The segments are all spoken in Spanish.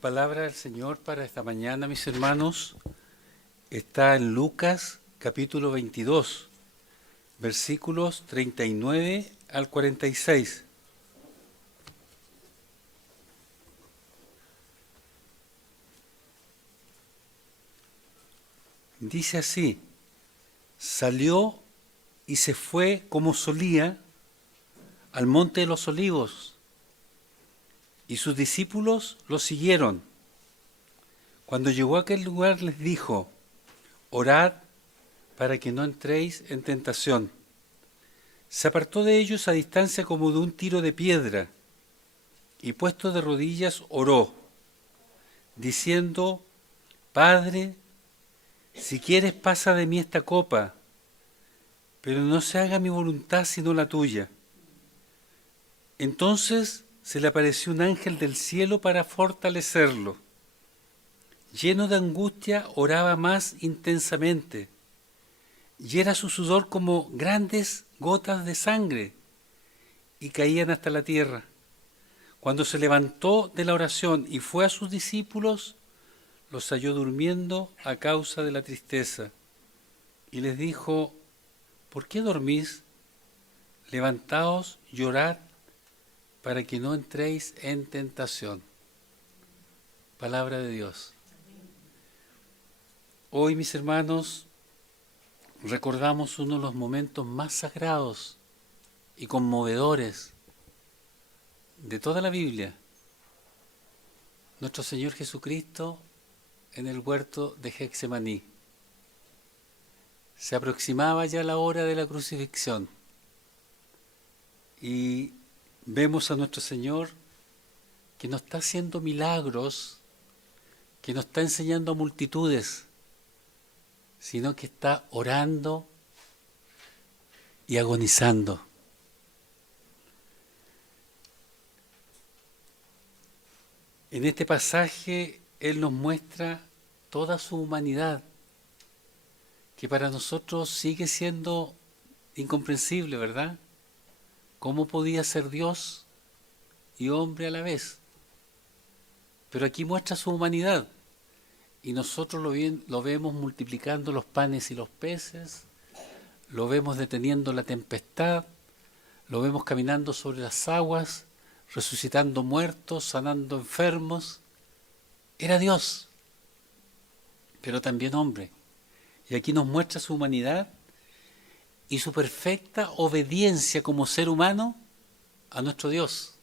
palabra del Señor para esta mañana, mis hermanos, está en Lucas capítulo 22, versículos 39 al 46. Dice así: salió y se fue como solía al monte de los olivos, y sus discípulos lo siguieron. Cuando llegó a aquel lugar les dijo: orad para que no entréis en tentación. Se apartó de ellos a distancia como de un tiro de piedra, y puesto de rodillas oró, diciendo: Padre, si quieres pasa de mí esta copa, pero no se haga mi voluntad sino la tuya. Entonces se le apareció un ángel del cielo para fortalecerlo. Lleno de angustia, oraba más intensamente, y era su sudor como grandes gotas de sangre, y caían hasta la tierra. Cuando se levantó de la oración y fue a sus discípulos, los halló durmiendo a causa de la tristeza, y les dijo: ¿por qué dormís? Levantaos y orad para que no entréis en tentación. Palabra de Dios. Hoy, mis hermanos, recordamos uno de los momentos más sagrados y conmovedores de toda la Biblia. Nuestro Señor Jesucristo en el huerto de Getsemaní. Se aproximaba ya la hora de la crucifixión y vemos a nuestro Señor que no está haciendo milagros, que no está enseñando a multitudes, sino que está orando y agonizando. En este pasaje Él nos muestra toda su humanidad, que para nosotros sigue siendo incomprensible, ¿verdad? ¿Cómo podía ser Dios y hombre a la vez? Pero aquí muestra su humanidad, y nosotros lo vemos multiplicando los panes y los peces, lo vemos deteniendo la tempestad, lo vemos caminando sobre las aguas, resucitando muertos, sanando enfermos. Era Dios, pero también hombre. Y aquí nos muestra su humanidad y su perfecta obediencia como ser humano a nuestro Dios.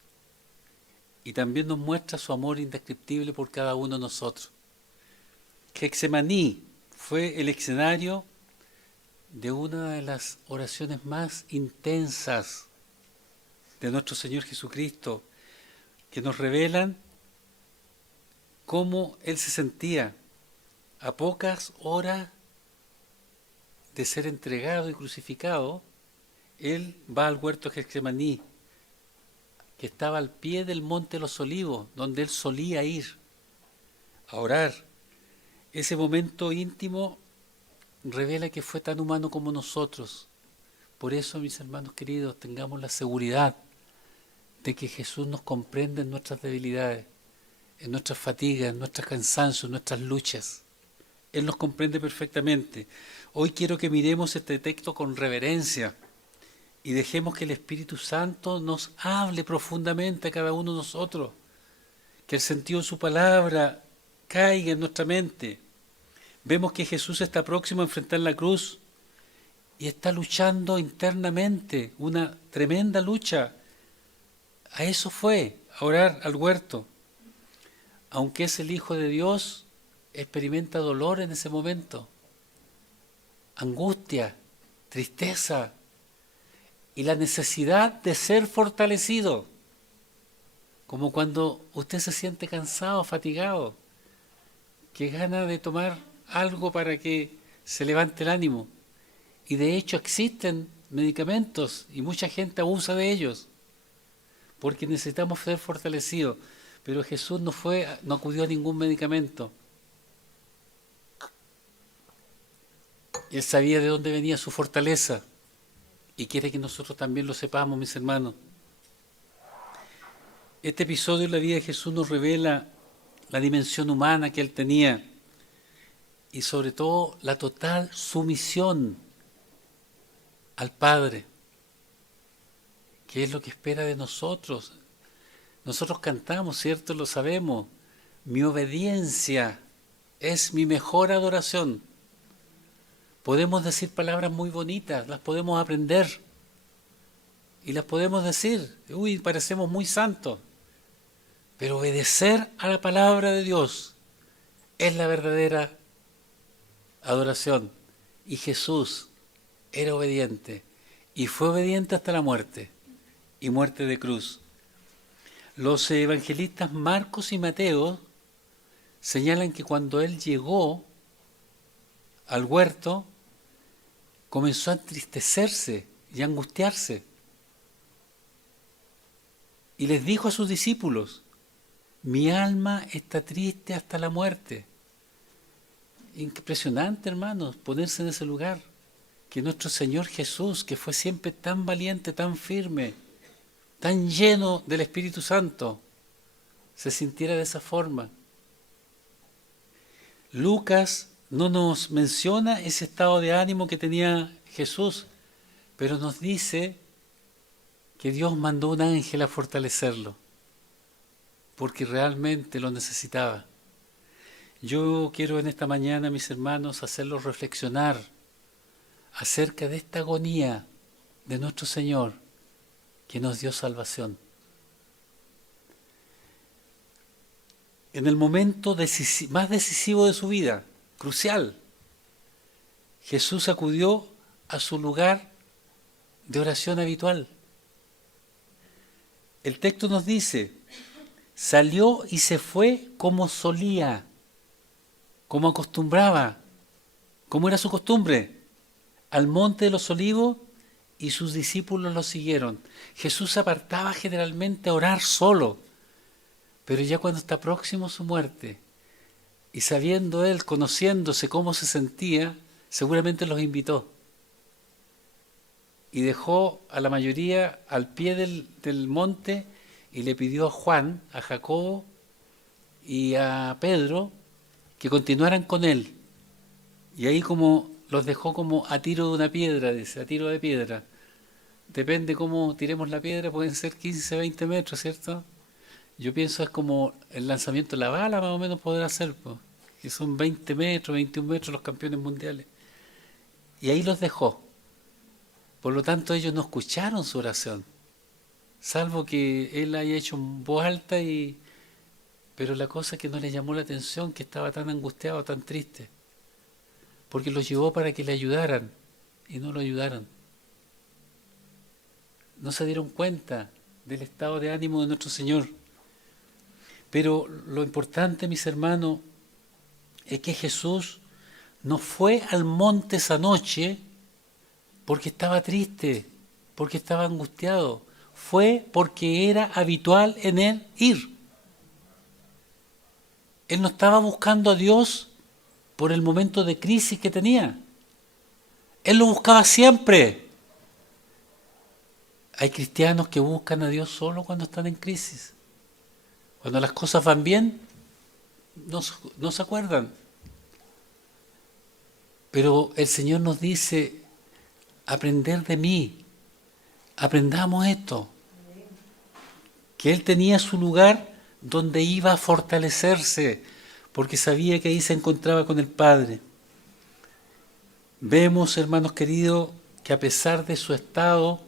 Y también nos muestra su amor indescriptible por cada uno de nosotros. Getsemaní fue el escenario de una de las oraciones más intensas de nuestro Señor Jesucristo, que nos revelan cómo Él se sentía a pocas horas de ser entregado y crucificado. Él va al huerto de Getsemaní, que estaba al pie del monte de los olivos, donde Él solía ir a orar. Ese momento íntimo revela que fue tan humano como nosotros. Por eso, mis hermanos queridos, tengamos la seguridad de que Jesús nos comprende en nuestras debilidades, en nuestras fatigas, en nuestros cansancios, en nuestras luchas. Él nos comprende perfectamente. Hoy quiero que miremos este texto con reverencia y dejemos que el Espíritu Santo nos hable profundamente a cada uno de nosotros, que el sentido de su palabra caiga en nuestra mente. Vemos que Jesús está próximo a enfrentar la cruz y está luchando internamente, una tremenda lucha. A eso fue, a orar al huerto. Aunque es el Hijo de Dios, experimenta dolor en ese momento, angustia, tristeza y la necesidad de ser fortalecido, como cuando usted se siente cansado, fatigado, que gana de tomar algo para que se levante el ánimo. Y de hecho existen medicamentos y mucha gente abusa de ellos, porque necesitamos ser fortalecidos. Pero Jesús no acudió a ningún medicamento. Él sabía de dónde venía su fortaleza y quiere que nosotros también lo sepamos, mis hermanos. Este episodio en la vida de Jesús nos revela la dimensión humana que él tenía y sobre todo la total sumisión al Padre, que es lo que espera de nosotros. Nosotros cantamos, ¿cierto? Lo sabemos. Mi obediencia es mi mejor adoración. Podemos decir palabras muy bonitas, las podemos aprender y las podemos decir. Uy, parecemos muy santos. Pero obedecer a la palabra de Dios es la verdadera adoración. Y Jesús era obediente y fue obediente hasta la muerte y muerte de cruz. Los evangelistas Marcos y Mateo señalan que cuando él llegó al huerto, comenzó a entristecerse y a angustiarse. Y les dijo a sus discípulos, mi alma está triste hasta la muerte. Impresionante, hermanos, ponerse en ese lugar. Que nuestro Señor Jesús, que fue siempre tan valiente, tan firme, tan lleno del Espíritu Santo, se sintiera de esa forma. Lucas no nos menciona ese estado de ánimo que tenía Jesús, pero nos dice que Dios mandó un ángel a fortalecerlo, porque realmente lo necesitaba. Yo quiero en esta mañana, mis hermanos, hacerlos reflexionar acerca de esta agonía de nuestro Señor que nos dio salvación. En el momento más decisivo de su vida, crucial, Jesús acudió a su lugar de oración habitual. El texto nos dice, salió y se fue como solía, como acostumbraba, como era su costumbre, al monte de los olivos, y sus discípulos lo siguieron. Jesús se apartaba generalmente a orar solo, pero ya cuando está próximo a su muerte, y sabiendo él, conociéndose cómo se sentía, seguramente los invitó. Y dejó a la mayoría al pie del monte y le pidió a Juan, a Jacobo y a Pedro que continuaran con él. Y ahí como los dejó como a tiro de una piedra, dice, a tiro de piedra. Depende cómo tiremos la piedra, pueden ser 15, 20 metros, ¿cierto? Yo pienso es como el lanzamiento de la bala, más o menos podrá ser, pues, que son 20 metros, 21 metros los campeones mundiales. Y ahí los dejó. Por lo tanto, ellos no escucharon su oración, salvo que él haya hecho en voz alta, pero la cosa que no les llamó la atención, que estaba tan angustiado, tan triste, porque los llevó para que le ayudaran y no lo ayudaron. No se dieron cuenta del estado de ánimo de nuestro Señor. Pero lo importante, mis hermanos, es que Jesús no fue al monte esa noche porque estaba triste, porque estaba angustiado. Fue porque era habitual en él ir. Él no estaba buscando a Dios por el momento de crisis que tenía. Él lo buscaba siempre. Hay cristianos que buscan a Dios solo cuando están en crisis. Cuando las cosas van bien, no se acuerdan. Pero el Señor nos dice, aprender de mí. Aprendamos esto. Que Él tenía su lugar donde iba a fortalecerse, porque sabía que ahí se encontraba con el Padre. Vemos, hermanos queridos, que a pesar de su estado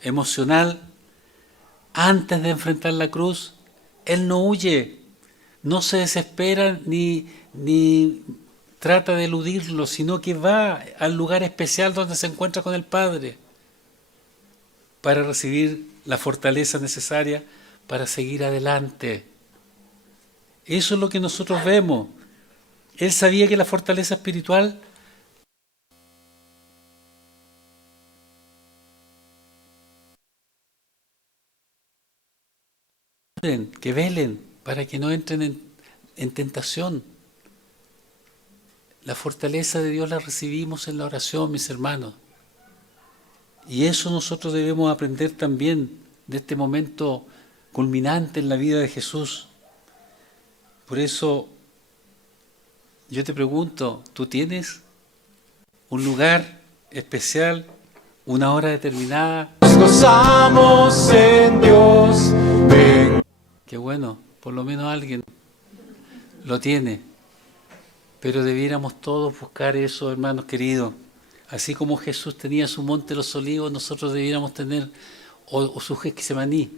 emocional, antes de enfrentar la cruz, Él no huye, no se desespera ni trata de eludirlo, sino que va al lugar especial donde se encuentra con el Padre para recibir la fortaleza necesaria para seguir adelante. Eso es lo que nosotros vemos. Él sabía que la fortaleza espiritual que velen para que no entren en tentación. La fortaleza de Dios la recibimos en la oración, mis hermanos. Y eso nosotros debemos aprender también de este momento culminante en la vida de Jesús. Por eso yo te pregunto, ¿tú tienes un lugar especial, una hora determinada? Nos gozamos en Dios. Ven. Qué bueno, por lo menos alguien lo tiene. Pero debiéramos todos buscar eso, hermanos queridos. Así como Jesús tenía su monte de los olivos, nosotros debiéramos tener o su Getsemaní.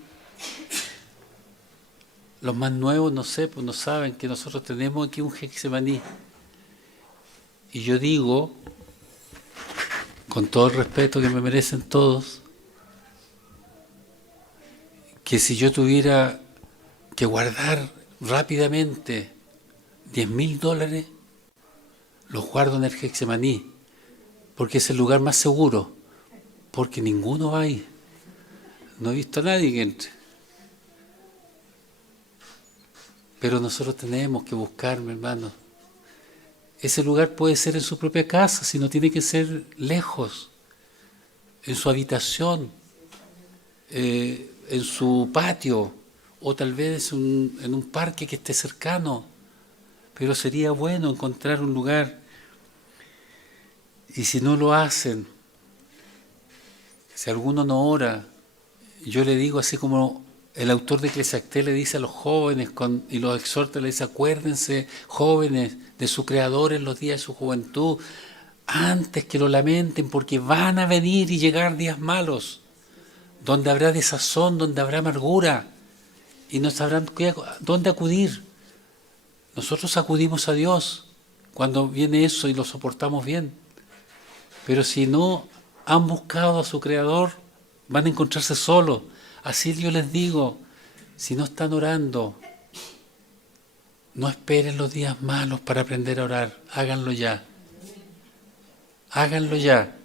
Los más nuevos, no sé, pues no saben que nosotros tenemos aquí un Getsemaní. Y yo digo, con todo el respeto que me merecen todos, que si yo tuviera que guardar rápidamente $10,000, los guardo en el Getsemaní, porque es el lugar más seguro, porque ninguno va ahí. No he visto a nadie que entre. Pero nosotros tenemos que buscar, mi hermano. Ese lugar puede ser en su propia casa, si no tiene que ser lejos, en su habitación, en su patio, o tal vez en un parque que esté cercano. Pero sería bueno encontrar un lugar. Y si no lo hacen, si alguno no ora, yo le digo así como el autor de Eclesiastés le dice a los jóvenes y los exhorta, le dice: acuérdense, jóvenes, de su Creador en los días de su juventud, antes que lo lamenten, porque van a venir y llegar días malos, donde habrá desazón, donde habrá amargura, y no sabrán dónde acudir. Nosotros acudimos a Dios cuando viene eso y lo soportamos bien. Pero si no han buscado a su Creador, van a encontrarse solos. Así yo les digo, si no están orando, no esperen los días malos para aprender a orar. Háganlo ya. Háganlo ya.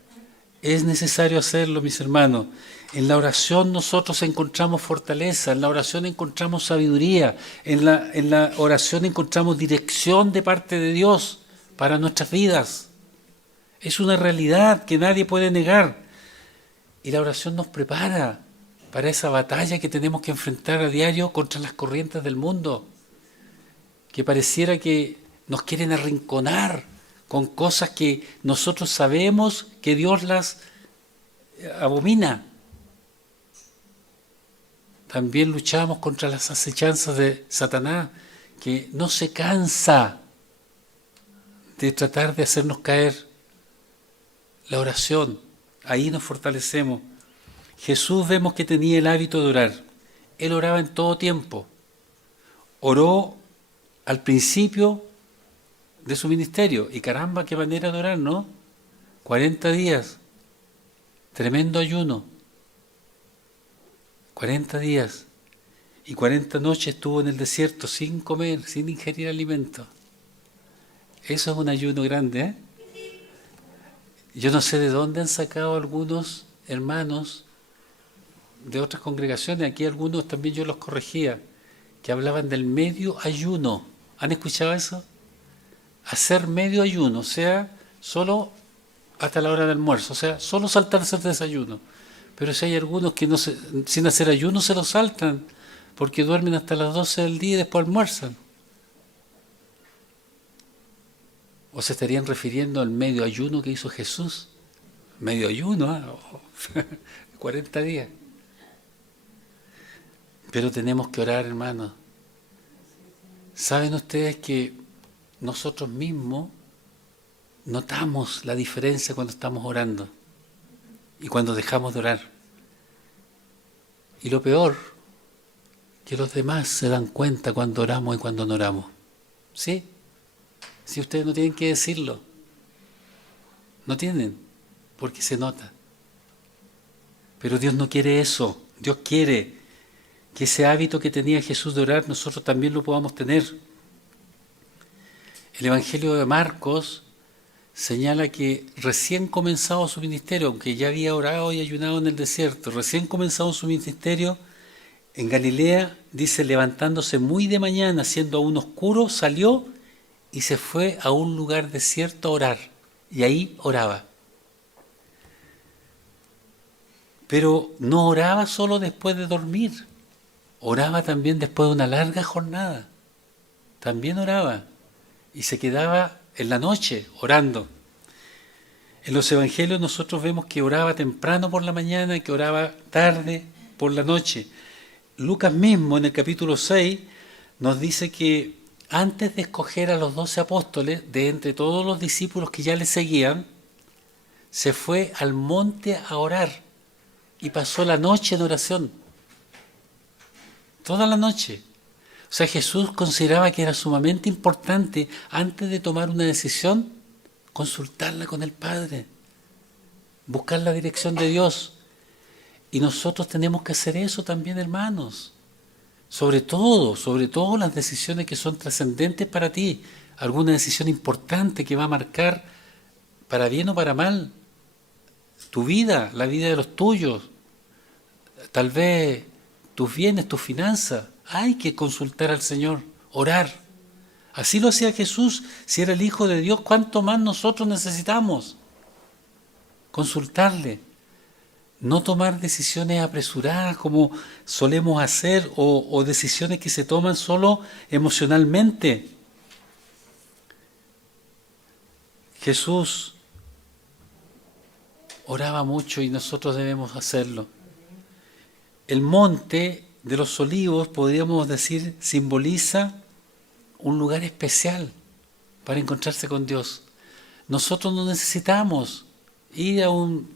Es necesario hacerlo, mis hermanos. En la oración nosotros encontramos fortaleza, en la oración encontramos sabiduría, en la oración encontramos dirección de parte de Dios para nuestras vidas. Es una realidad que nadie puede negar. Y la oración nos prepara para esa batalla que tenemos que enfrentar a diario contra las corrientes del mundo, que pareciera que nos quieren arrinconar con cosas que nosotros sabemos que Dios las abomina. También luchamos contra las acechanzas de Satanás, que no se cansa de tratar de hacernos caer. La oración, ahí nos fortalecemos. Jesús vemos que tenía el hábito de orar. Él oraba en todo tiempo. Oró al principio de su ministerio. Y caramba, qué manera de orar, ¿no? 40 días. Tremendo ayuno. 40 días. Y 40 noches estuvo en el desierto sin comer, sin ingerir alimentos. Eso es un ayuno grande, ¿eh? Yo no sé de dónde han sacado algunos hermanos de otras congregaciones, aquí algunos también yo los corregía, que hablaban del medio ayuno. ¿Han escuchado eso? Hacer medio ayuno, o sea, solo hasta la hora del almuerzo, o sea, solo saltarse el desayuno. Pero si hay algunos que no sin hacer ayuno se lo saltan, porque duermen hasta las 12 del día y después almuerzan. ¿O se estarían refiriendo al medio ayuno que hizo Jesús? Medio ayuno, ¿eh? 40 días. Pero tenemos que orar, hermanos. ¿Saben ustedes que nosotros mismos notamos la diferencia cuando estamos orando y cuando dejamos de orar? Y lo peor, que los demás se dan cuenta cuando oramos y cuando no oramos. ¿Sí? Si ustedes no tienen que decirlo. No tienen, porque se nota. Pero Dios no quiere eso. Dios quiere que ese hábito que tenía Jesús de orar, nosotros también lo podamos tener. El Evangelio de Marcos señala que recién comenzado su ministerio, aunque ya había orado y ayunado en el desierto, recién comenzado su ministerio, en Galilea, dice, levantándose muy de mañana, siendo aún oscuro, salió y se fue a un lugar desierto a orar. Y ahí oraba. Pero no oraba solo después de dormir. Oraba también después de una larga jornada. también oraba y se quedaba en la noche orando. En los evangelios nosotros vemos que oraba temprano por la mañana, que oraba tarde por la noche. Lucas mismo en el capítulo 6 nos dice que antes de escoger a los 12 apóstoles, de entre todos los discípulos que ya le seguían, se fue al monte a orar y pasó la noche en oración. Toda la noche. O sea, Jesús consideraba que era sumamente importante, antes de tomar una decisión, consultarla con el Padre, buscar la dirección de Dios. Y nosotros tenemos que hacer eso también, hermanos. Sobre todo las decisiones que son trascendentes para ti, alguna decisión importante que va a marcar, para bien o para mal, tu vida, la vida de los tuyos, tal vez tus bienes, tus finanzas. Hay que consultar al Señor, orar. Así lo hacía Jesús, si era el Hijo de Dios, ¿cuánto más nosotros necesitamos? Consultarle. No tomar decisiones apresuradas como solemos hacer, o decisiones que se toman solo emocionalmente. Jesús oraba mucho y nosotros debemos hacerlo. El monte de los olivos, podríamos decir, simboliza un lugar especial para encontrarse con Dios. Nosotros no necesitamos ir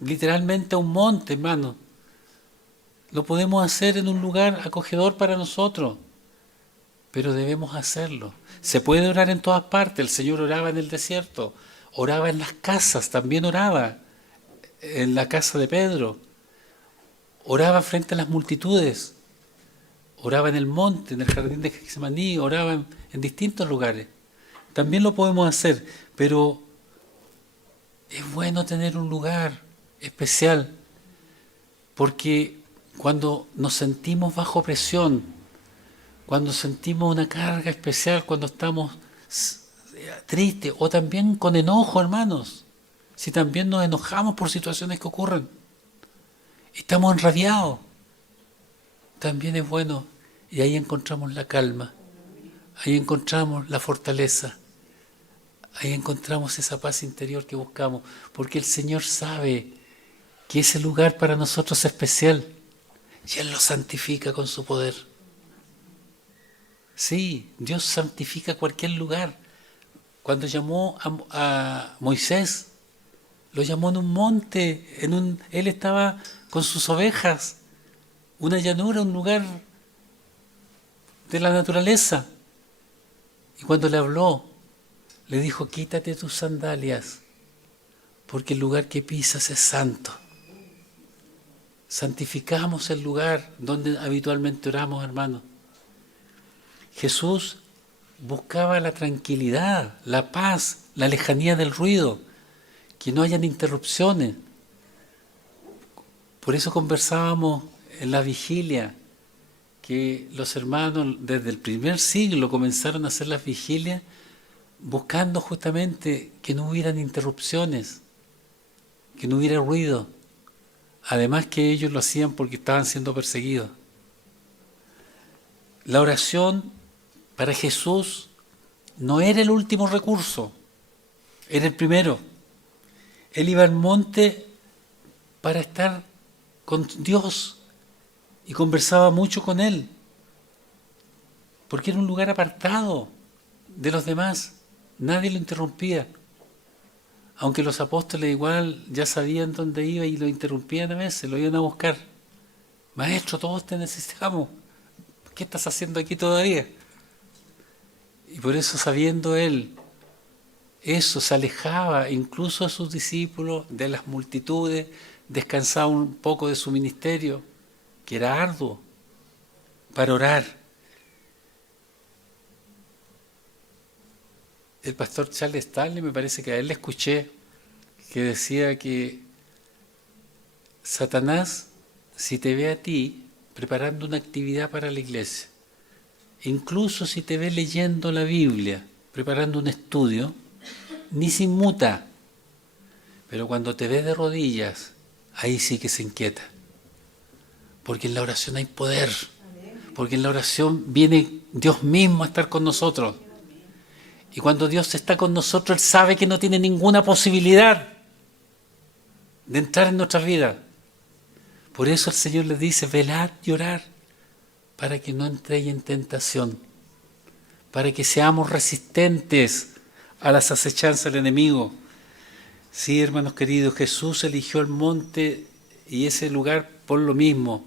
literalmente a un monte, hermano. Lo podemos hacer en un lugar acogedor para nosotros, pero debemos hacerlo. Se puede orar en todas partes. El Señor oraba en el desierto, oraba en las casas, también oraba en la casa de Pedro, oraba frente a las multitudes, oraba en el monte, en el jardín de Getsemaní, oraba en distintos lugares. También lo podemos hacer, pero es bueno tener un lugar especial, porque cuando nos sentimos bajo presión, cuando sentimos una carga especial, cuando estamos tristes o también con enojo, hermanos, si también nos enojamos por situaciones que ocurren, estamos enrabiados, también es bueno, y ahí encontramos la calma, ahí encontramos la fortaleza, ahí encontramos esa paz interior que buscamos, porque el Señor sabe que ese lugar para nosotros es especial y Él lo santifica con su poder. Sí, Dios santifica cualquier lugar. Cuando llamó a Moisés, lo llamó en un monte, él estaba con sus ovejas, una llanura, un lugar de la naturaleza. Y cuando le habló, le dijo: quítate tus sandalias, porque el lugar que pisas es santo. Santificamos el lugar donde habitualmente oramos, hermanos. Jesús buscaba la tranquilidad, la paz, la lejanía del ruido, que no hayan interrupciones. Por eso conversábamos en la vigilia, que los hermanos desde el primer siglo comenzaron a hacer las vigilias buscando justamente que no hubieran interrupciones, que no hubiera ruido. Además que ellos lo hacían porque estaban siendo perseguidos. La oración para Jesús no era el último recurso, era el primero. Él iba al monte para estar con Dios y conversaba mucho con Él, porque era un lugar apartado de los demás, nadie lo interrumpía. Aunque los apóstoles igual ya sabían dónde iba y lo interrumpían a veces, lo iban a buscar. Maestro, todos te necesitamos. ¿Qué estás haciendo aquí todavía? Y por eso, sabiendo él eso, se alejaba incluso a sus discípulos de las multitudes, descansaba un poco de su ministerio, que era arduo, para orar. El pastor Charles Stanley, me parece que a él le escuché, que decía que Satanás, si te ve a ti preparando una actividad para la iglesia, incluso si te ve leyendo la Biblia, preparando un estudio, ni se inmuta. Pero cuando te ve de rodillas, ahí sí que se inquieta. Porque en la oración hay poder. Porque en la oración viene Dios mismo a estar con nosotros. Y cuando Dios está con nosotros, Él sabe que no tiene ninguna posibilidad de entrar en nuestras vidas. Por eso el Señor les dice, velad y orad, para que no entréis en tentación, para que seamos resistentes a las acechanzas del enemigo. Sí, hermanos queridos, Jesús eligió el monte y ese lugar por lo mismo,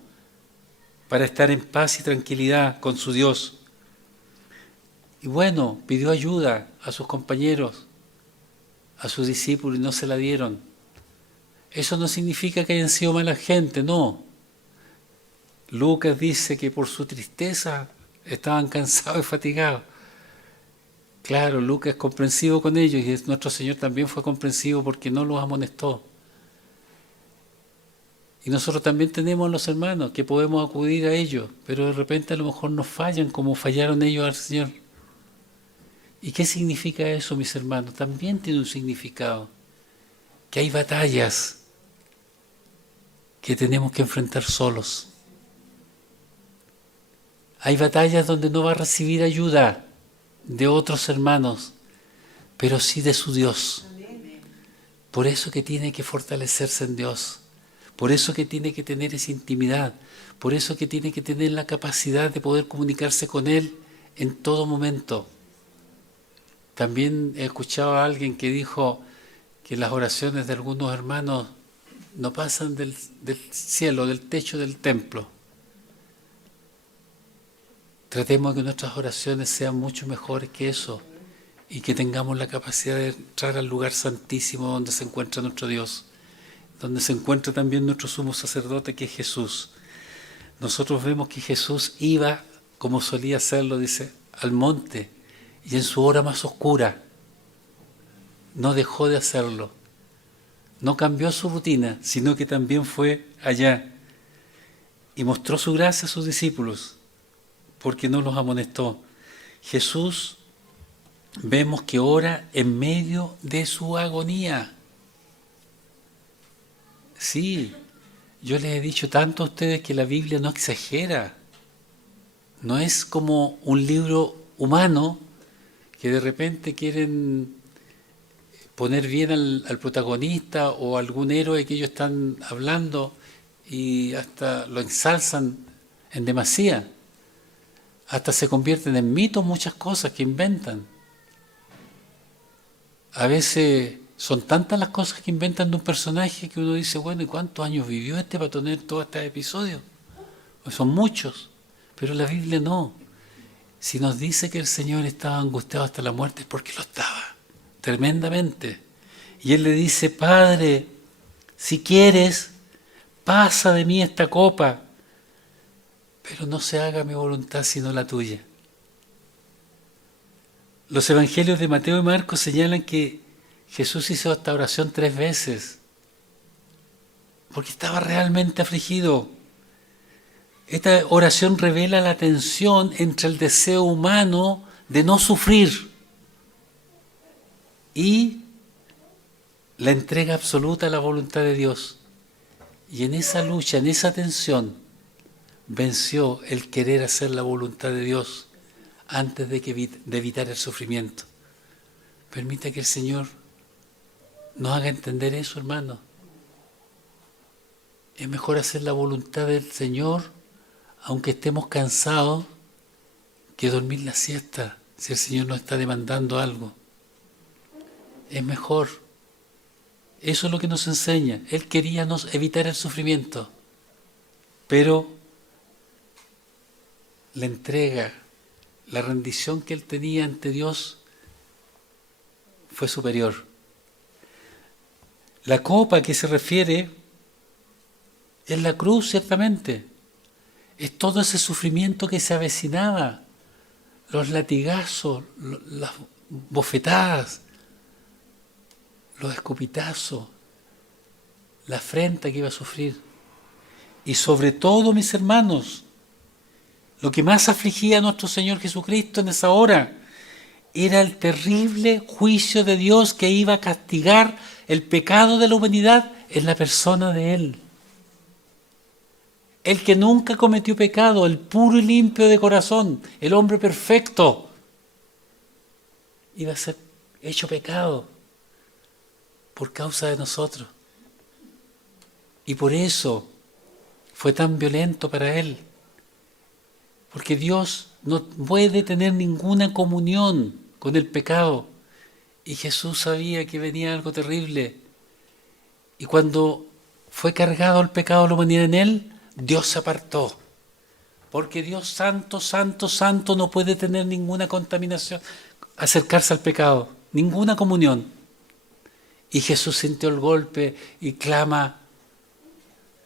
para estar en paz y tranquilidad con su Dios. Y bueno, pidió ayuda a sus compañeros, a sus discípulos, y no se la dieron. Eso no significa que hayan sido mala gente, no. Lucas dice que por su tristeza estaban cansados y fatigados. Claro, Lucas es comprensivo con ellos y nuestro Señor también fue comprensivo porque no los amonestó. Y nosotros también tenemos a los hermanos que podemos acudir a ellos, pero de repente a lo mejor nos fallan como fallaron ellos al Señor. ¿Y qué significa eso, mis hermanos? También tiene un significado, que hay batallas que tenemos que enfrentar solos. Hay batallas donde no va a recibir ayuda de otros hermanos, pero sí de su Dios. Por eso que tiene que fortalecerse en Dios, por eso que tiene que tener esa intimidad, por eso que tiene que tener la capacidad de poder comunicarse con Él en todo momento. También he escuchado a alguien que dijo que las oraciones de algunos hermanos no pasan del cielo, del techo del templo. Tratemos de que nuestras oraciones sean mucho mejores que eso y que tengamos la capacidad de entrar al lugar santísimo donde se encuentra nuestro Dios, donde se encuentra también nuestro sumo sacerdote que es Jesús. Nosotros vemos que Jesús iba, como solía hacerlo, dice, al monte y en su hora más oscura no dejó de hacerlo. No cambió su rutina, sino que también fue allá y mostró su gracia a sus discípulos, porque no los amonestó. Jesús vemos que ora en medio de su agonía. Sí, yo les he dicho tanto a ustedes que la Biblia no exagera. No es como un libro humano que de repente quieren poner bien al protagonista o algún héroe que ellos están hablando y hasta lo ensalzan en demasía. Hasta se convierten en mitos muchas cosas que inventan. A veces son tantas las cosas que inventan de un personaje que uno dice, bueno, ¿y cuántos años vivió este para tener todos estos episodios? Pues son muchos, pero la Biblia no. Si nos dice que el Señor estaba angustiado hasta la muerte es porque lo estaba, tremendamente. Y Él le dice, Padre, si quieres, pasa de mí esta copa, pero no se haga mi voluntad sino la tuya. Los evangelios de Mateo y Marcos señalan que Jesús hizo esta oración 3 veces, porque estaba realmente afligido. Esta oración revela la tensión entre el deseo humano de no sufrir y la entrega absoluta a la voluntad de Dios. Y en esa lucha, en esa tensión, venció el querer hacer la voluntad de Dios antes de evitar el sufrimiento. Permita que el Señor nos haga entender eso, hermano. Es mejor hacer la voluntad del Señor, aunque estemos cansados, que dormir la siesta, si el Señor nos está demandando algo. Es mejor. Eso es lo que nos enseña. Él quería evitar el sufrimiento, pero la entrega, la rendición que Él tenía ante Dios fue superior. La copa a que se refiere es la cruz, ciertamente. Es todo ese sufrimiento que se avecinaba, los latigazos, las bofetadas, los escupitazos, la afrenta que iba a sufrir. Y sobre todo, mis hermanos, lo que más afligía a nuestro Señor Jesucristo en esa hora era el terrible juicio de Dios que iba a castigar el pecado de la humanidad en la persona de Él. El que nunca cometió pecado, el puro y limpio de corazón, el hombre perfecto. iba a ser hecho pecado por causa de nosotros. Y por eso fue tan violento para Él. Porque Dios no puede tener ninguna comunión con el pecado. Y Jesús sabía que venía algo terrible. Y cuando fue cargado el pecado de la humanidad en Él, Dios se apartó. Porque Dios santo, santo, santo no puede tener ninguna contaminación, acercarse al pecado, ninguna comunión. Y Jesús sintió el golpe y clama,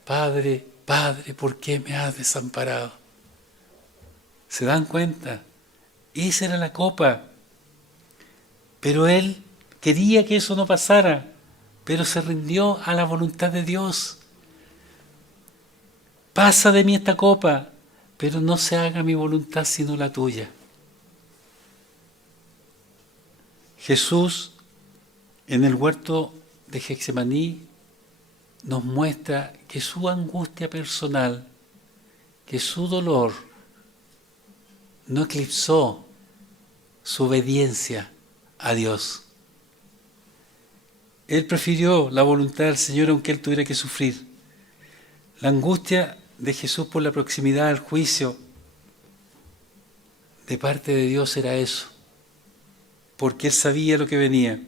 Padre, Padre, ¿por qué me has desamparado? ¿Se dan cuenta? Esa era la copa. Pero Él quería que eso no pasara, pero se rindió a la voluntad de Dios. Pasa de mí esta copa, pero no se haga mi voluntad sino la tuya. Jesús, en el huerto de Getsemaní, nos muestra que su angustia personal, que su dolor, no eclipsó su obediencia a Dios. Él prefirió la voluntad del Señor aunque Él tuviera que sufrir. La angustia de Jesús por la proximidad al juicio de parte de Dios era eso, porque Él sabía lo que venía.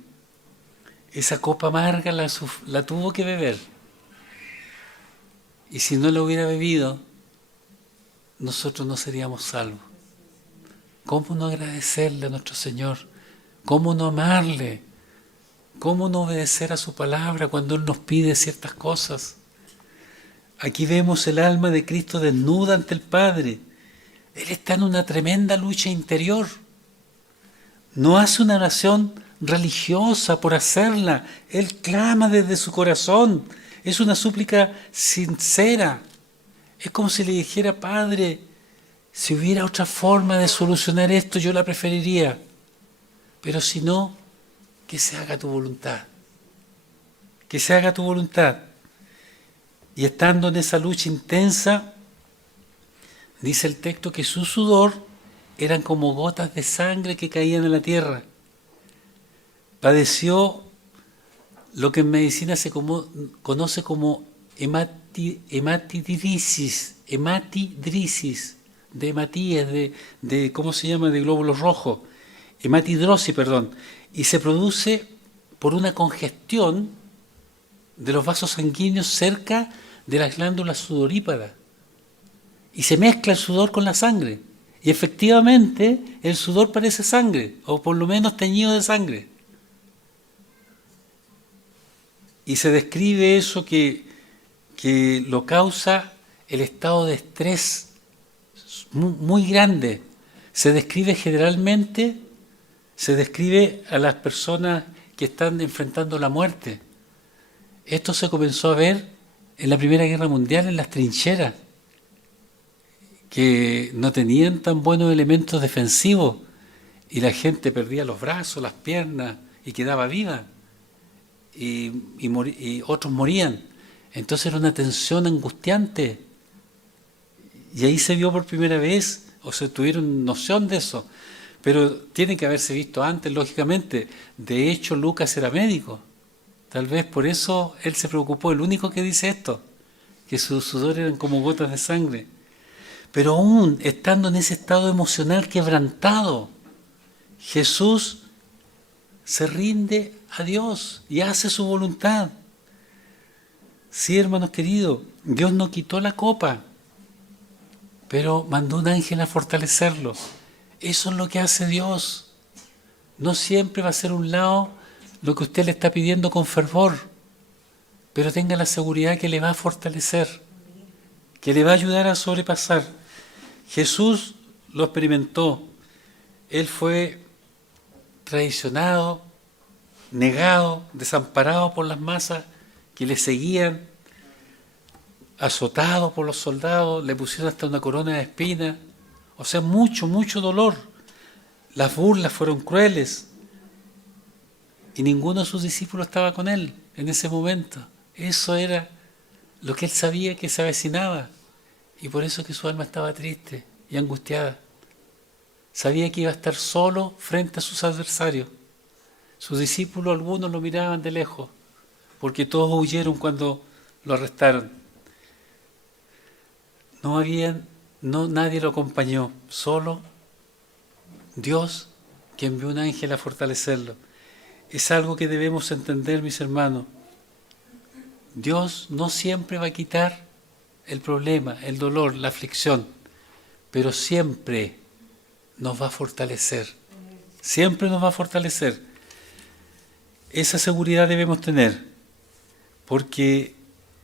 Esa copa amarga la tuvo que beber. Y si no la hubiera bebido, nosotros no seríamos salvos. ¿Cómo no agradecerle a nuestro Señor? ¿Cómo no amarle? ¿Cómo no obedecer a su palabra cuando Él nos pide ciertas cosas? Aquí vemos el alma de Cristo desnuda ante el Padre. Él está en una tremenda lucha interior. No hace una oración religiosa por hacerla. Él clama desde su corazón. Es una súplica sincera. Es como si le dijera, Padre, si hubiera otra forma de solucionar esto, yo la preferiría. Pero si no, que se haga tu voluntad. Que se haga tu voluntad. Y estando en esa lucha intensa, dice el texto que su sudor eran como gotas de sangre que caían en la tierra. Padeció lo que en medicina se conoce como hematidrisis, de hematíes, de ¿cómo se llama?, de glóbulos rojos, hematidrosis, perdón, y se produce por una congestión de los vasos sanguíneos cerca de las glándulas sudoríparas, y se mezcla el sudor con la sangre, y efectivamente el sudor parece sangre, o por lo menos teñido de sangre. Y se describe eso que lo causa el estado de estrés muy grande. Se describe generalmente, a las personas que están enfrentando la muerte. Esto se comenzó a ver en la Primera Guerra Mundial, en las trincheras, que no tenían tan buenos elementos defensivos y la gente perdía los brazos, las piernas y quedaba viva. Y otros morían. Entonces era una tensión angustiante. Y ahí se vio por primera vez, o se tuvieron noción de eso. Pero tiene que haberse visto antes, lógicamente. De hecho, Lucas era médico. Tal vez por eso él se preocupó, el único que dice esto, que sus sudores eran como gotas de sangre. Pero aún estando en ese estado emocional quebrantado, Jesús se rinde a Dios y hace su voluntad. Sí, hermanos queridos, Dios no quitó la copa, pero mandó un ángel a fortalecerlo. Eso es lo que hace Dios. No siempre va a ser un lado lo que usted le está pidiendo con fervor, pero tenga la seguridad que le va a fortalecer, que le va a ayudar a sobrepasar. Jesús lo experimentó. Él fue traicionado, negado, desamparado por las masas que le seguían, azotado por los soldados, le pusieron hasta una corona de espinas, o sea, mucho, mucho dolor. Las burlas fueron crueles y ninguno de sus discípulos estaba con él en ese momento. Eso era lo que él sabía que se avecinaba y por eso que su alma estaba triste y angustiada. Sabía que iba a estar solo frente a sus adversarios. Sus discípulos, algunos lo miraban de lejos, porque todos huyeron cuando lo arrestaron. Nadie lo acompañó, solo Dios, que envió un ángel a fortalecerlo. Es algo que debemos entender, mis hermanos. Dios no siempre va a quitar el problema, el dolor, la aflicción, pero siempre nos va a fortalecer. Siempre nos va a fortalecer. Esa seguridad debemos tener, porque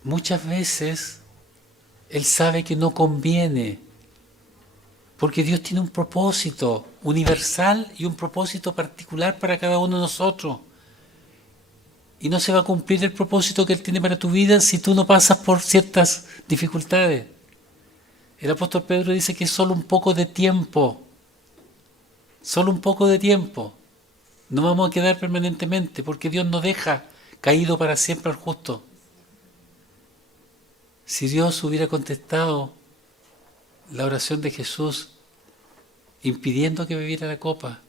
muchas veces Él sabe que no conviene, porque Dios tiene un propósito universal y un propósito particular para cada uno de nosotros. Y no se va a cumplir el propósito que Él tiene para tu vida si tú no pasas por ciertas dificultades. El apóstol Pedro dice que es solo un poco de tiempo, solo un poco de tiempo. No vamos a quedar permanentemente, porque Dios no deja caído para siempre al justo. Si Dios hubiera contestado la oración de Jesús impidiendo que bebiera la copa,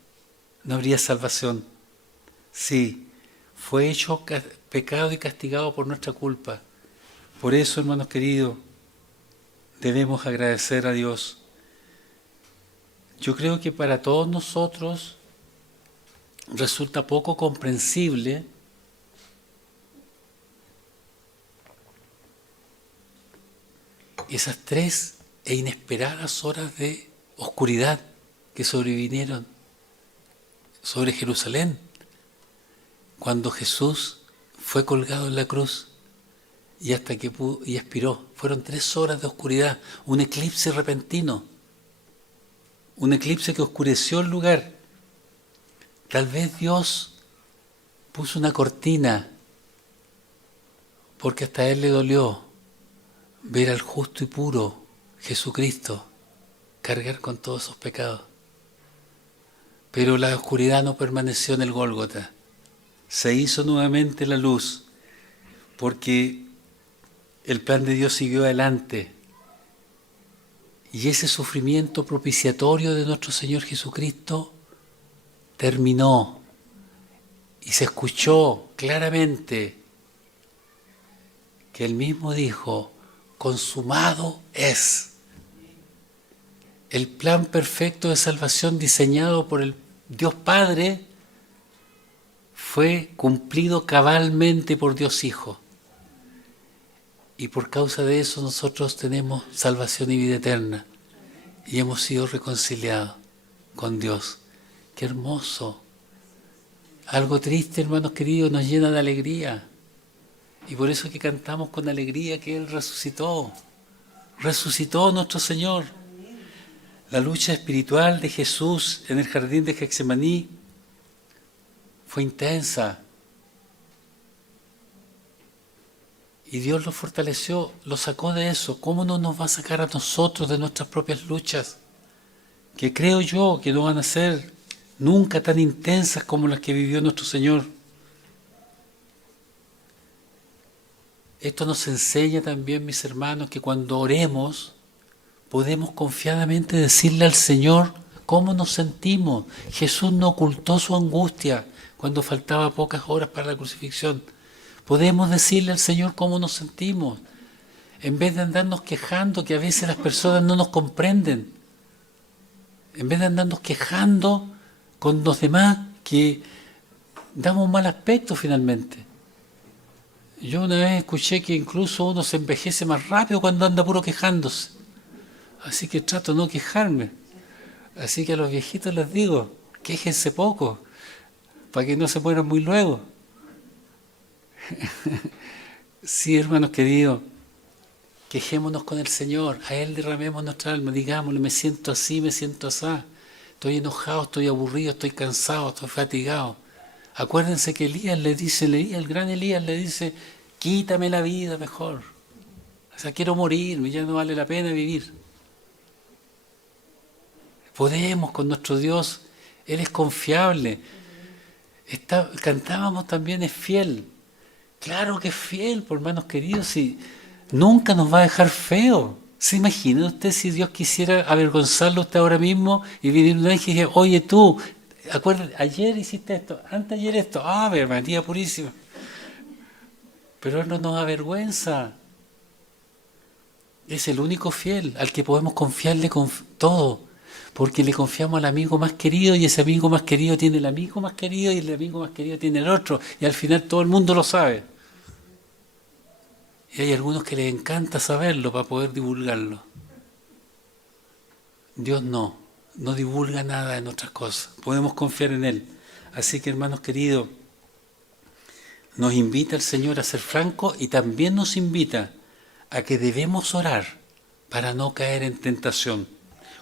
no habría salvación. Sí, fue hecho pecado y castigado por nuestra culpa. Por eso, hermanos queridos, debemos agradecer a Dios. Yo creo que para todos nosotros resulta poco comprensible esas 3 e inesperadas horas de oscuridad que sobrevinieron sobre Jerusalén cuando Jesús fue colgado en la cruz y hasta que y expiró. Fueron 3 horas de oscuridad, un eclipse repentino, un eclipse que oscureció el lugar. Tal vez Dios puso una cortina porque hasta a Él le dolió ver al justo y puro Jesucristo cargar con todos esos pecados. Pero la oscuridad no permaneció en el Gólgota. Se hizo nuevamente la luz porque el plan de Dios siguió adelante. Y ese sufrimiento propiciatorio de nuestro Señor Jesucristo terminó y se escuchó claramente que Él mismo dijo: consumado es. El plan perfecto de salvación diseñado por el Dios Padre fue cumplido cabalmente por Dios Hijo. Y por causa de eso nosotros tenemos salvación y vida eterna. Y hemos sido reconciliados con Dios. ¡Qué hermoso! Algo triste, hermanos queridos, nos llena de alegría. Y por eso es que cantamos con alegría que Él resucitó. Resucitó nuestro Señor. La lucha espiritual de Jesús en el jardín de Getsemaní fue intensa. Y Dios lo fortaleció, lo sacó de eso. ¿Cómo no nos va a sacar a nosotros de nuestras propias luchas? Que creo yo que no van a ser nunca tan intensas como las que vivió nuestro Señor. Esto nos enseña también, mis hermanos, que cuando oremos podemos confiadamente decirle al Señor cómo nos sentimos. Jesús no ocultó su angustia cuando faltaba pocas horas para la crucifixión. Podemos decirle al Señor cómo nos sentimos, en vez de andarnos quejando que a veces las personas no nos comprenden, en vez de andarnos quejando con los demás que damos un mal aspecto finalmente. Yo una vez escuché que incluso uno se envejece más rápido cuando anda puro quejándose. Así que trato de no quejarme. Así que a los viejitos les digo, quéjense poco, para que no se mueran muy luego. Sí, hermanos queridos, quejémonos con el Señor, a Él derramemos nuestra alma, digámosle: me siento así, me siento así, estoy enojado, estoy aburrido, estoy cansado, estoy fatigado. Acuérdense que el gran Elías le dice: quítame la vida mejor. O sea, quiero morirme, ya no vale la pena vivir. Podemos con nuestro Dios, Él es confiable. Cantábamos también: es fiel. Claro que es fiel, por hermanos queridos, y nunca nos va a dejar feo. ¿Se imagina usted si Dios quisiera avergonzarlo a usted ahora mismo y viniera un ángel y dijera, oye tú, acuérdate, ayer hiciste esto, anteayer esto, Ave María Purísima? Pero Él no nos avergüenza. Es el único fiel al que podemos confiarle con todo, porque le confiamos al amigo más querido y ese amigo más querido tiene el amigo más querido y el amigo más querido tiene el otro y al final todo el mundo lo sabe. Y hay algunos que les encanta saberlo para poder divulgarlo. Dios no divulga nada en otras cosas. Podemos confiar en Él. Así que, hermanos queridos, nos invita el Señor a ser francos y también nos invita a que debemos orar para no caer en tentación.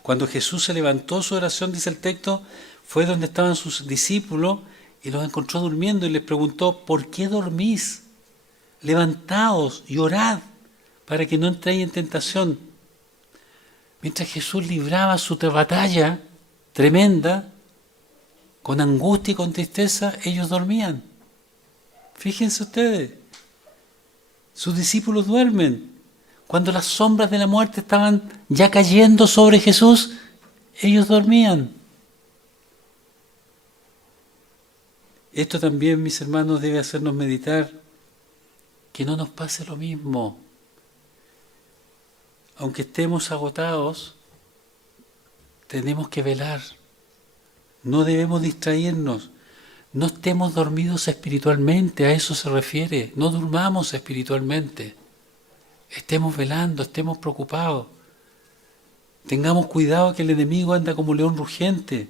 Cuando Jesús se levantó su oración, dice el texto, fue donde estaban sus discípulos y los encontró durmiendo y les preguntó, ¿por qué dormís? Levantaos y orad para que no entréis en tentación. Mientras Jesús libraba su batalla tremenda, con angustia y con tristeza, ellos dormían. Fíjense ustedes, sus discípulos duermen. Cuando las sombras de la muerte estaban ya cayendo sobre Jesús, ellos dormían. Esto también, mis hermanos, debe hacernos meditar que no nos pase lo mismo. Aunque estemos agotados, tenemos que velar. No debemos distraernos. No estemos dormidos espiritualmente, a eso se refiere. No durmamos espiritualmente. Estemos velando, estemos preocupados. Tengamos cuidado que el enemigo anda como león rugiente.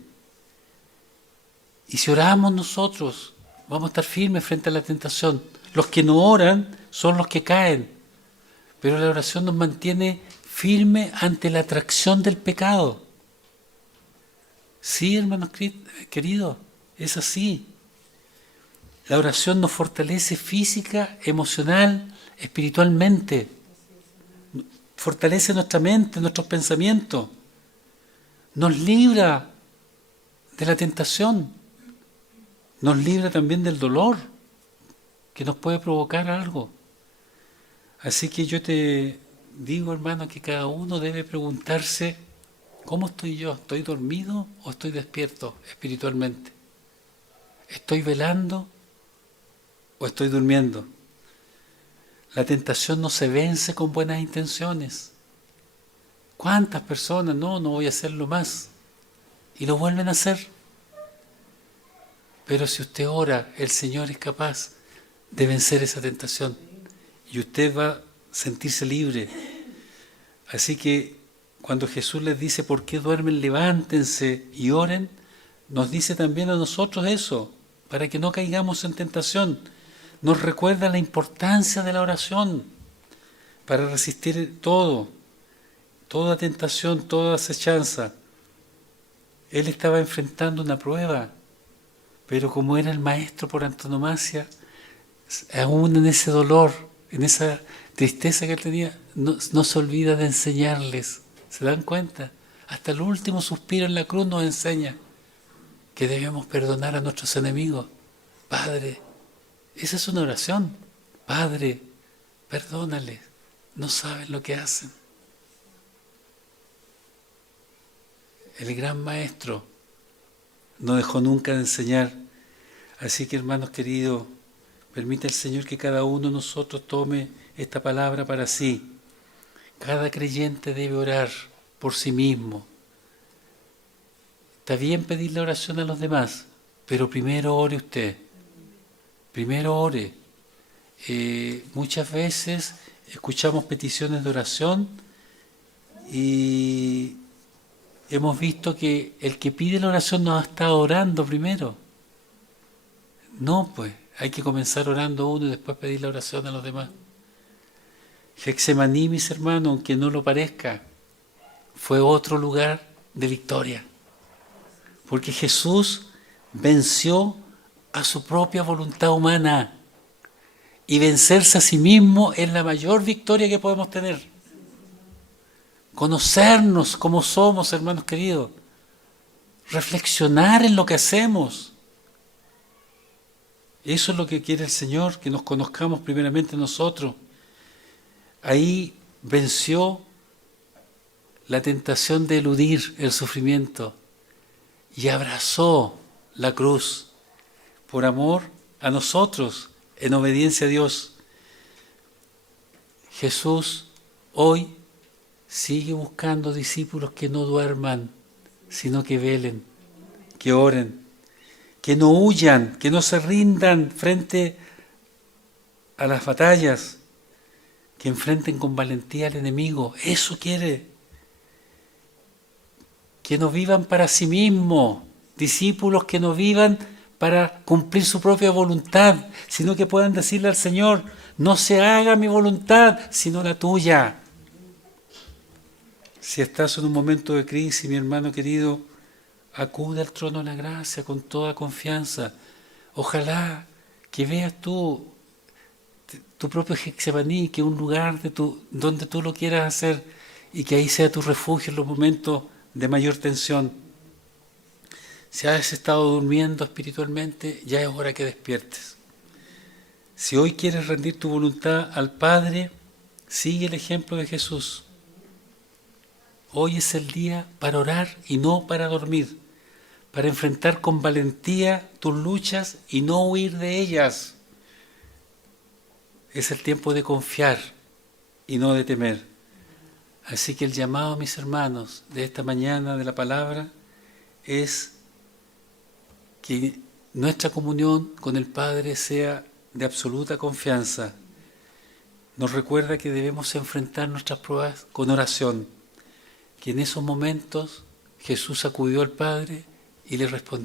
Y si oramos nosotros, vamos a estar firmes frente a la tentación. Los que no oran son los que caen. Pero la oración nos mantiene firmes ante la atracción del pecado. Sí, hermanos queridos, es así. La oración nos fortalece física, emocional, espiritualmente. Fortalece nuestra mente, nuestros pensamientos. Nos libra de la tentación. Nos libra también del dolor que nos puede provocar algo. Así que yo te digo, hermano, que cada uno debe preguntarse, ¿cómo estoy yo? ¿Estoy dormido o estoy despierto espiritualmente? ¿Estoy velando o estoy durmiendo? La tentación no se vence con buenas intenciones. ¿Cuántas personas? No voy a hacerlo más. Y lo vuelven a hacer. Pero si usted ora, el Señor es capaz de vencer esa tentación. Y usted va a sentirse libre. Así que cuando Jesús les dice, ¿por qué duermen? Levántense y oren. Nos dice también a nosotros eso, para que no caigamos en tentación. Nos recuerda la importancia de la oración para resistir toda tentación, toda acechanza. Él estaba enfrentando una prueba, pero como era el maestro por antonomasia, aún en ese dolor, en esa tristeza que él tenía, no se olvida de enseñarles. ¿Se dan cuenta? Hasta el último suspiro en la cruz nos enseña que debemos perdonar a nuestros enemigos. Padre, esa es una oración. Padre, perdónales, no saben lo que hacen. El gran maestro no dejó nunca de enseñar. Así que, hermanos queridos, permita el Señor que cada uno de nosotros tome esta palabra para sí. Cada creyente debe orar por sí mismo. Está bien pedir la oración a los demás, pero primero ore usted. Primero ore. Muchas veces escuchamos peticiones de oración y hemos visto que el que pide la oración no ha estado orando primero. No, pues, hay que comenzar orando uno y después pedir la oración a los demás. Getsemaní, mis hermanos, aunque no lo parezca, fue otro lugar de victoria. Porque Jesús venció a su propia voluntad humana. Y vencerse a sí mismo es la mayor victoria que podemos tener. Conocernos como somos, hermanos queridos. Reflexionar en lo que hacemos. Eso es lo que quiere el Señor, que nos conozcamos primeramente nosotros. Ahí venció la tentación de eludir el sufrimiento y abrazó la cruz por amor a nosotros, en obediencia a Dios. Jesús hoy sigue buscando discípulos que no duerman, sino que velen, que oren, que no huyan, que no se rindan frente a las batallas, que enfrenten con valentía al enemigo. Eso quiere. Que no vivan para sí mismos, discípulos que no vivan para cumplir su propia voluntad, sino que puedan decirle al Señor: no se haga mi voluntad, sino la tuya. Si estás en un momento de crisis, mi hermano querido, acude al trono de la gracia con toda confianza. Ojalá que veas tú tu propio Getsemaní, que es un lugar donde tú lo quieras hacer, y que ahí sea tu refugio en los momentos de mayor tensión. Si has estado durmiendo espiritualmente, ya es hora que despiertes. Si hoy quieres rendir tu voluntad al Padre, sigue el ejemplo de Jesús. Hoy es el día para orar y no para dormir, para enfrentar con valentía tus luchas y no huir de ellas. Es el tiempo de confiar y no de temer. Así que el llamado a mis hermanos de esta mañana de la palabra es que nuestra comunión con el Padre sea de absoluta confianza. Nos recuerda que debemos enfrentar nuestras pruebas con oración, que en esos momentos Jesús acudió al Padre y le respondió: